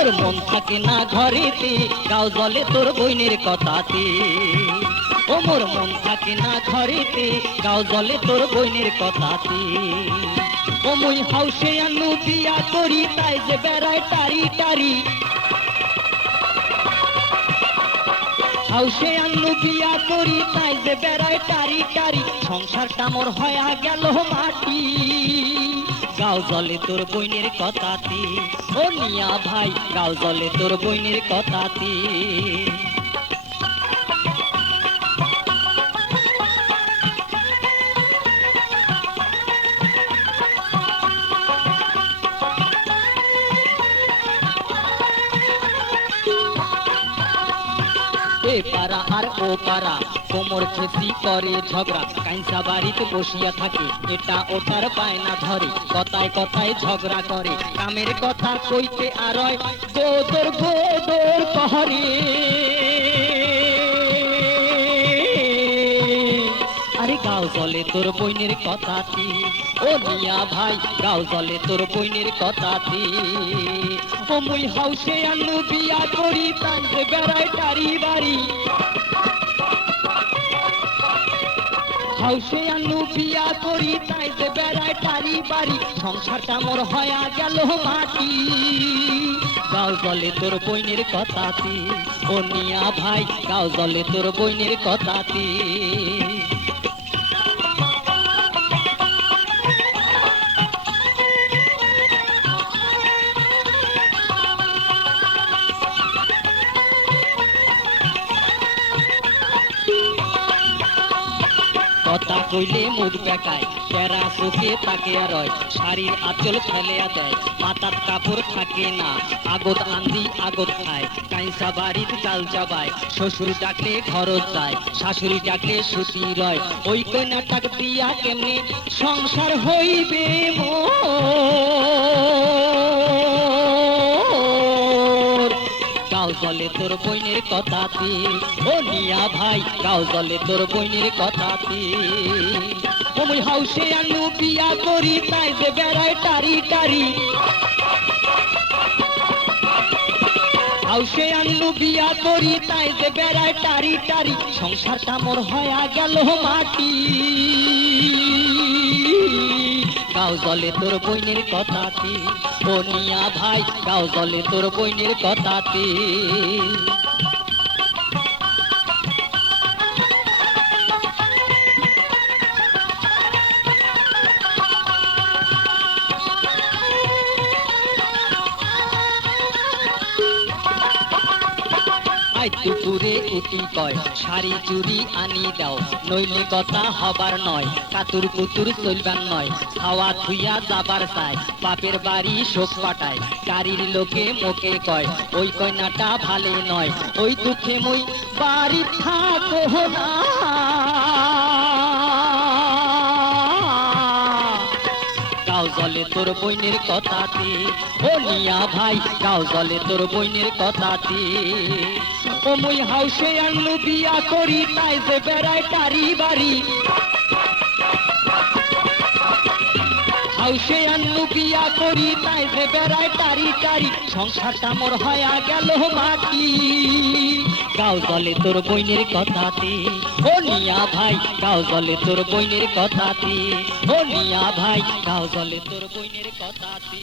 মোর মন থাকে না ঘরেতে, গাও জলে তোর বইনের কথাতে। ও মোর মন থাকে না ঘরেতে, গাও জলে তোর বইনের কথাতে। ও মুই হাউসে আনু বিয়া করি, তাই যে বেড়ায় টারি টারি। হাউসে আনু বিয়া করি, তাই যে বেড়ায় টারি টারি। সংসারটা মোর হয়া গেল মাটি, গাও জলে তোর বইনের কথাতে। ও মিয়া ভাই, গাও জলে তোর বইনের কথাতে। এ পাড়া আর ও পাড়া কোমর খেসি করে ঝগড়া, কাইনসা বাড়িতে বসিয়া থাকে, এটা ওটার পায়না ধরে, কথায় কথায় ঝগড়া করে, কামের কথা কইতে আর গোদর গোদর কহরে। আরে গাও জলে তোর বইনের কথাতে। ও মিয়া ভাই, গাও জলে তোর বইনের কথাতে। ও মুই হাউসে আনু বিয়া করি, তাই যে বেড়ায় টারি বাড়ি। হাউসে আনু বিয়া করি, তাই যে বেড়ায় টারি বাড়ি। সংসারটা মোর হয়া গেল মাটি, গাও জলে তোর বইনের কথাতে। ও মিয়া ভাই, গাও জলে তোর বইনের কথাতে। কথা কইলে মুখ বেকায়, টেরা চোখে তাকে আর শাড়ির আঁচল ফেলিয়া দেয়, মাথার কাপড় থাকে না, আগত আন্দি আগত খায়, কাইসা বাড়ির চাল চাবায়, শ্বশুর ডাকলে খরচ যায়, শাশুড়ি ডাকলে সুতি রয়। ওই কন্যাটাক দিয়া কেমনে সংসার হইবে মোর, গাও জলে তোর বইনের কথাতে। ও মিয়া ভাই, গাও জলে তোর বইনের কথাতে। ও মুই হাউসে আনু বিয়া করি, তাই যে বেড়ায় টারি টারি। হাউসে আনু বিয়া করি, তাই যে বেড়ায় টারি টারি। সংসারটা মোর হয়া গেল মাটি, গাও জলে তোর বইনের কথাতে। ও মিয়া ভাই, গাও জলে তোর বইনের কথাতে। আই দুপুরে উঠি কয়, শাড়ি চুরি আনি দাও, নইলে কথা হবার নয়, কাতুর কুতুর চলবার নয়, খাওয়া ধুইয়া যাবার চায়, বাপের বাড়ি শোক পাঠায়, গাড়ির লোকে মোকে কয়, ওই কন্যাটা ভালে নয়, ওই দুঃখে মই বাড়ি থাকো না। গাও জলে তোর বইনের কথাতে। ও মিয়া ভাই, গাও জলে তোর বইনের কথাতে। ও মুই হাউসে আনু বিয়া করি, তাই যে বেড়ায় টারি বাড়ি। হাউসে আনু বিয়া করি, তাই যে বেড়ায় টারি টারি। সংসারটা মোর হয়া গেল মাটি, গাও জলে তোর বইনের কথাতে। ও মিয়া ভাই, গাও জলে তোর বইনের কথাতে। ও মিয়া ভাই, গাও জলে তোর বইনের কথাতে।